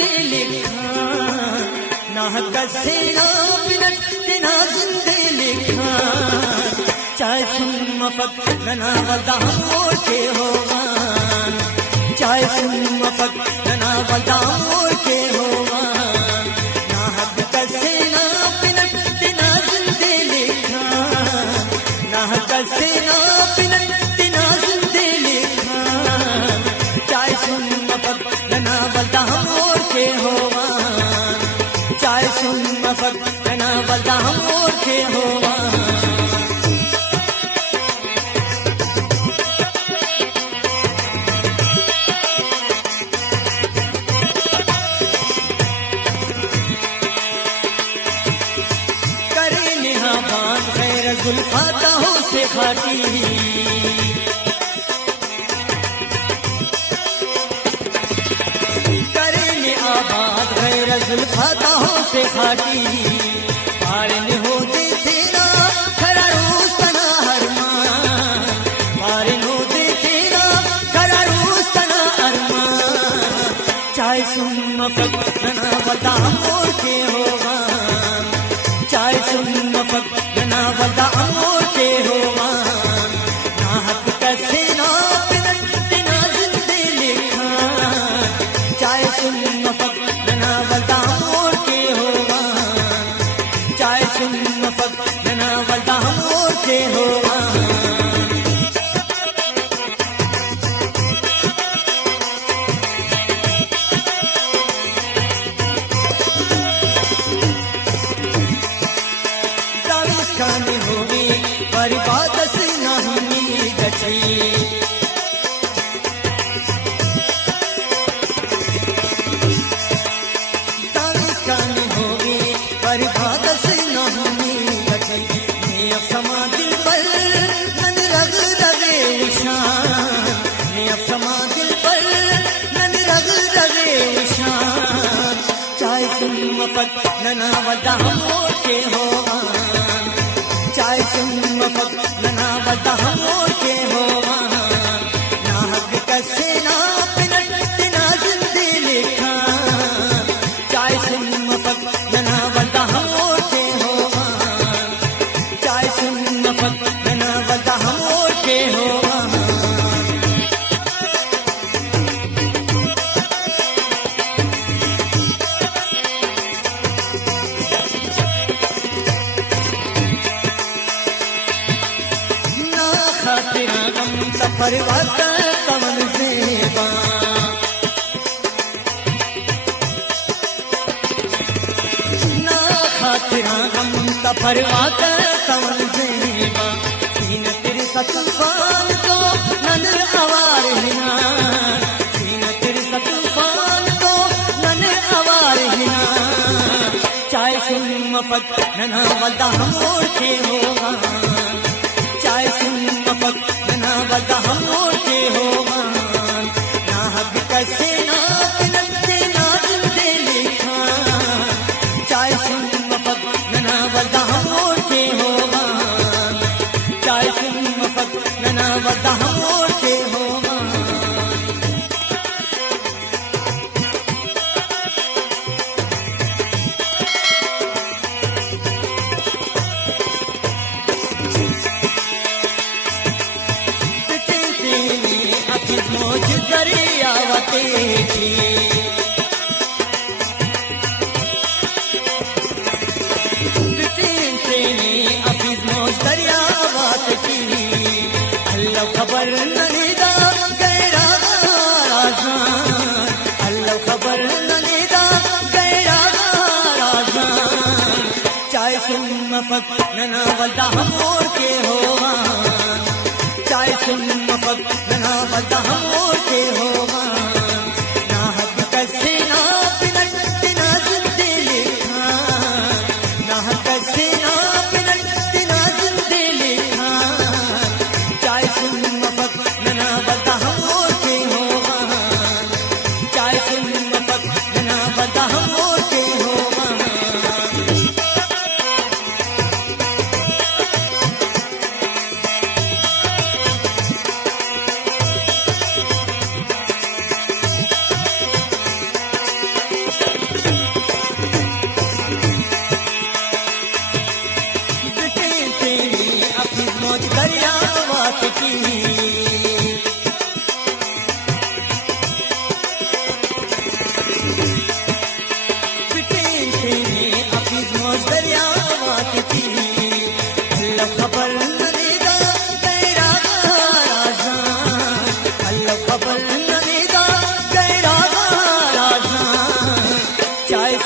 जिंदे लिखा ना कसे ना बिनट के ना जिंदे लिखा चाहे सुन मफक ना वदा मोर के होवान चाहे सुन मफक ना वदा मोर के होवान ना कसे ना बिनट के ना जिंदे लिखा ना कसे ना बिनट के ना जिंदे लिखा चाहे सुन मफक ना वदा मोर के होवान चाहे सुन मफक ना वदा मोर के होवान जुल्फाता हो से खाटी करेंगे आबाद गैर जुल्फाता हो से खाटी पारन होते तेरा खरा रोज तना अरमान पारन होते तेरा खरा रोज तना अरमान चाहे सुन मफक ना बता मोर के होगा चाहे सुन मफक ना वदा मोर के होवान ना हक कसे ना बिनट ना जिंदे लिखा चाहे सुन मफक ना वदा मोर के होवान चाहे सुन मफक ना वदा मोर के होवान काने होवे बर्बाद से नहीं गची तारीफ काने होवे बर्बाद से नहीं गची मैं अब समा दिल पर नन रग रगे उशान मैं अब समा दिल पर नन रग रगे उशान चाहे सुन मफक नना वदा मोर के होवान चाहे सुन मफक ना वदा मोर के होवान ना हक कसे ना बिनट ना जिंदे लिखा चाहे सुन मफक ना वदा मोर के होवान चाहे सुन मफक ना वदा मोर के होवान तेरा गम परवाह कमल ज़ेबा ना खातिरा गम परवाह कमल ज़ेबा सीन तेरे सतूफान को नन अवार हिना सीन तेरे सतूफान को नन अवार हिना चाहे सुन मफक ना वदा मोर के होगा चाहे सुन मफक ना वदा मोर के होवान ना हक कसे ना बिनट ना जिंदे लिखा चाहे सुन मफक ना वदा मोर के होवान चाहे सुन मफक ना वदा मोर के होवान मौज दरियावते थी तेने अफीज मौज दरियावत की अल्लाह खबर ननीदा गैरा राज़ान अल्लाह खबर ननीदा गैरा राज़ान चाहे सुन मफक ना वदा मोर के होवान चाहे सुन मफक ना वदा मोर के होवान ना हक कसे ना बिनट ना जिंदे लिखा ना कसे ना बिनट ना जिंदे लिखा चाहे सुन मफक ना वदा मोर के होवान चाहे सुन मफक ना वदा मोर के होवान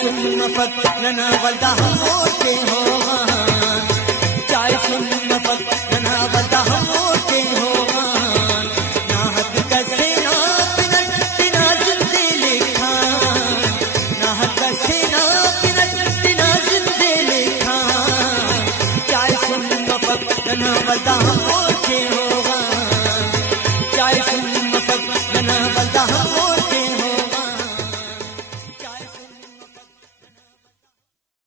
सुन नफक नना वदा हम मोटे होवान चाय सुन नफक नना वदा हम मोटे होवान ना हक कसे ना पिनट तिना जिंदे लेखान ना हक कसे ना पिनट तिना जिंदे लेखान चाय सुन नफक नना वदा हम मोटे